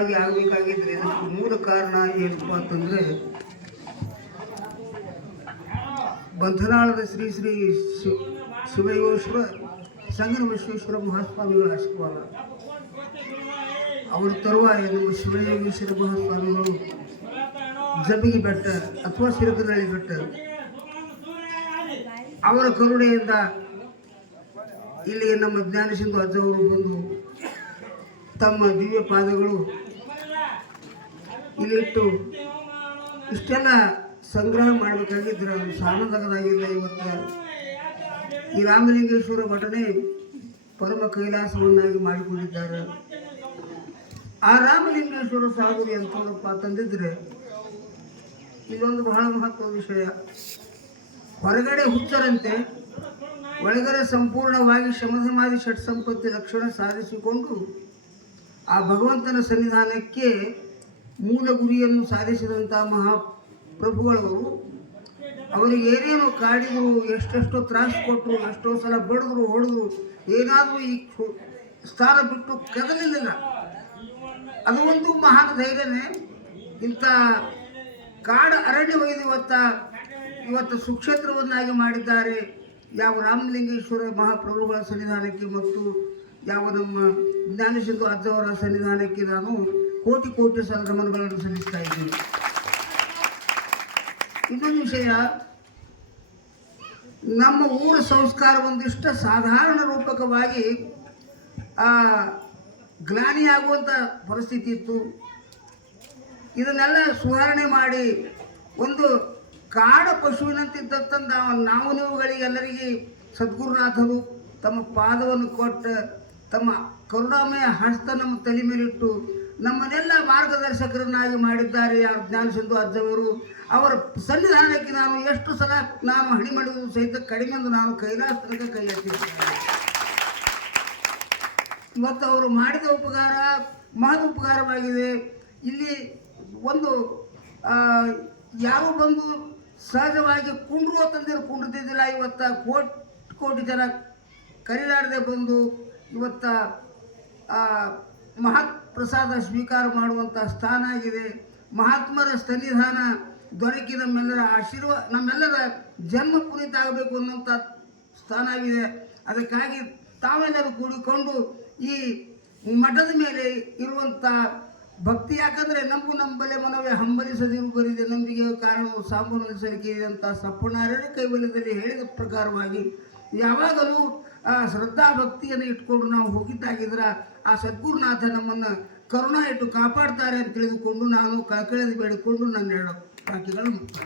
ವಿಶೇಷವಾಗಿ ಆಗಬೇಕಾಗಿದ್ರೆ ಇದಕ್ಕೆ ಮೂಲ ಕಾರಣ ಏನಪ್ಪ ಅಂತಂದ್ರೆ ಬಂಧನಾಳದ ಶ್ರೀ ಶ್ರೀ ಶಿವ ಶಿವಯೋಶ್ವರ ಸಂಗನ ವಿಶ್ವೇಶ್ವರ ಮಹಾಸ್ವಾಮಿಗಳ ಆಶೀರ್ವಾದ. ಅವರು ತರುವಾಯ ನಮ್ಮ ಶಿವಯೋಗೇಶ್ವರ ಮಹಾಸ್ವಾಮಿಗಳು ಜಬಿಗಿ ಬೆಟ್ಟ ಅಥವಾ ಸಿರಕನಹಳ್ಳಿ ಬೆಟ್ಟ. ಅವರ ಕರುಣೆಯಿಂದ ಇಲ್ಲಿ ನಮ್ಮ ಜ್ಞಾನಸಿಂಧು ಅಜ್ಜವರು ಬಂದು ತಮ್ಮ ದಿವ್ಯ ಪಾದಗಳು ಇಲ್ಲಿಟ್ಟು ಇಷ್ಟೆಲ್ಲ ಸಂಗ್ರಹ ಮಾಡಬೇಕಾಗಿದ್ದರೆ ಅದು ಸಾಲದಾಗದಾಗಿಲ್ಲ ಇವತ್ತು. ಈ ರಾಮಲಿಂಗೇಶ್ವರ ಮಠನೆ ಪರಮ ಕೈಲಾಸವನ್ನಾಗಿ ಮಾಡಿಕೊಂಡಿದ್ದಾರೆ. ಆ ರಾಮಲಿಂಗೇಶ್ವರ ಸಾಧುರಿ ಎಂಥವ್ರಪ್ಪ ಅಂತಂದಿದ್ರೆ ಇದೊಂದು ಬಹಳ ಮಹತ್ವದ ವಿಷಯ. ಹೊರಗಡೆ ಹುಚ್ಚರಂತೆ ಒಳಗಡೆ ಸಂಪೂರ್ಣವಾಗಿ ಶಮಸಮಾಧಿ ಷಟ್ ಸಂಪತ್ತಿ ಲಕ್ಷಣ ಸಾಧಿಸಿಕೊಂಡು ಆ ಭಗವಂತನ ಸನ್ನಿಧಾನಕ್ಕೆ ಮೂಲ ಗುರಿಯನ್ನು ಸಾಧಿಸಿದಂಥ ಮಹಾಪ್ರಭುಗಳವರು, ಅವರಿಗೆ ಏನೇನು ಕಾಡಿದ್ರು, ಎಷ್ಟೆಷ್ಟೋ ತ್ರಾಸು ಕೊಟ್ಟರು ಎಷ್ಟೋ ಸಲ ಬಡಿದ್ರು, ಹೊಡೆದ್ರು, ಏನಾದರೂ ಈ ಸ್ಥಾನ ಬಿಟ್ಟು ಕದಲಿಲ್ಲ ಅದು ಒಂದು ಮಹಾನ್ ಧೈರ್ಯನೇ ಇಂಥ ಕಾಡ ಅರಣ್ಯ ಒಯ್ದು ಇವತ್ತ, ಇವತ್ತು ಸುಕ್ಷೇತ್ರವನ್ನಾಗಿ ಮಾಡಿದ್ದಾರೆ ಯಾವ ರಾಮಲಿಂಗೇಶ್ವರ ಮಹಾಪ್ರಭುಗಳ ಸನ್ನಿಧಾನಕ್ಕೆ ಮತ್ತು ಯಾವ ನಮ್ಮ ಜ್ಞಾನಸಿಂಧು ಅಜ್ಜವರ ಸನ್ನಿಧಾನಕ್ಕೆ ನಾನು ಕೋಟಿ ಕೋಟಿ ಸಂಭ್ರಮಗಳನ್ನು ಸಲ್ಲಿಸ್ತಾ ಇದ್ದೀನಿ. ಇನ್ನೊಂದು ವಿಷಯ ನಮ್ಮ ಊರ ಸಂಸ್ಕಾರ ಒಂದಿಷ್ಟು ಸಾಧಾರಣ ರೂಪಕವಾಗಿ ಆ, ಗ್ಲಾನಿಯಾಗುವಂಥ ಪರಿಸ್ಥಿತಿ ಇತ್ತು. ಇದನ್ನೆಲ್ಲ ಸುಧಾರಣೆ ಮಾಡಿ ಒಂದು ಕಾಡ ಪಶುವಿನಂತಿದ್ದಂಥ ನಾವು ನೀವುಗಳಿಗೆ ಎಲ್ಲರಿಗೆ ಸದ್ಗುರುನಾಥರು ತಮ್ಮ ಪಾದವನ್ನು ಕೊಟ್ಟು ತಮ್ಮ ಕರುಣಾಮಯ ಹಸ್ತ ನಮ್ಮ ತಲೆ ಮೇಲಿಟ್ಟು ನಮ್ಮನ್ನೆಲ್ಲ ಮಾರ್ಗದರ್ಶಕರನ್ನಾಗಿ ಮಾಡಿದ್ದಾರೆ ಯಾರು ಜ್ಞಾನಸಿಂಧು ಅಜ್ಜವರು. ಅವರ ಸನ್ನಿಧಾನಕ್ಕೆ ನಾನು ಎಷ್ಟು ಸಲ ನಾನು ಹಣಿ ಮಾಡಿದ್ರು ಸಹಿತ ಕಡಿಮೆ ಎಂದು ನಾನು ಕೈಲಾಸ ತನಕ ಕೈ ಇವತ್ತು ಅವರು ಮಾಡಿದ ಉಪಕಾರ ಮಹದ ಉಪಕಾರವಾಗಿದೆ. ಇಲ್ಲಿ ಒಂದು ಯಾರು ಬಂದು ಸಹಜವಾಗಿ ಕುಂಡ್ರು ತಂದಿರು ಕುಂಡ್ರದಿದ್ದಿಲ್ಲ, ಇವತ್ತು ಕೋಟಿ ಕೋಟಿ ಜನ ಕರಿಲಾರದೆ ಬಂದು ಇವತ್ತ ಮಹತ್ ಪ್ರಸಾದ ಸ್ವೀಕಾರ ಮಾಡುವಂಥ ಸ್ಥಾನ ಆಗಿದೆ. ಮಹಾತ್ಮರ ಸನ್ನಿಧಾನ ದೊರಕಿ ನಮ್ಮೆಲ್ಲರ ಆಶೀರ್ವಾದ ನಮ್ಮೆಲ್ಲರ ಜನ್ಮ ಪುನೀತ ಆಗಬೇಕು ಅನ್ನುವಂಥ ಸ್ಥಾನ ಆಗಿದೆ. ಅದಕ್ಕಾಗಿ ತಾವೆಲ್ಲರೂ ಕೂಡಿಕೊಂಡು ಈ ಮಠದ ಮೇಲೆ ಇರುವಂಥ ಭಕ್ತಿ, ಯಾಕಂದರೆ ನಮಗೂ ನಂಬಲೆ ಮನವೇ ಹಂಬಲಿಸದಿರು ಬರಿದೆ ನಂಬಿಕೆ ಕಾರಣವು ಸಾಂಬನಿಸಲಿಕ್ಕೆ ಅಂತ ಸಪ್ಪನಾರ್ಯರ ಕೈವಲ್ಯದಲ್ಲಿ ಹೇಳಿದ ಪ್ರಕಾರವಾಗಿ ಯಾವಾಗಲೂ, ಆ, ಶ್ರದ್ಧಾ ಭಕ್ತಿಯನ್ನು ಇಟ್ಕೊಂಡು ನಾವು ಹೋಗಿದ್ದಾಗಿದ್ರೆ ಆ ಸದ್ಗುರುನಾಥ ನಮ್ಮನ್ನು ಕರುಣಾ ಇಟ್ಟು ಕಾಪಾಡ್ತಾರೆ ಅಂತ ತಿಳಿದುಕೊಂಡು ನಾನು ಕಳಕಳಿದು ಬೇಡಿಕೊಂಡು ನನ್ನ ಎರಡು ವಾಕ್ಯಗಳು ಮುಕ್ತ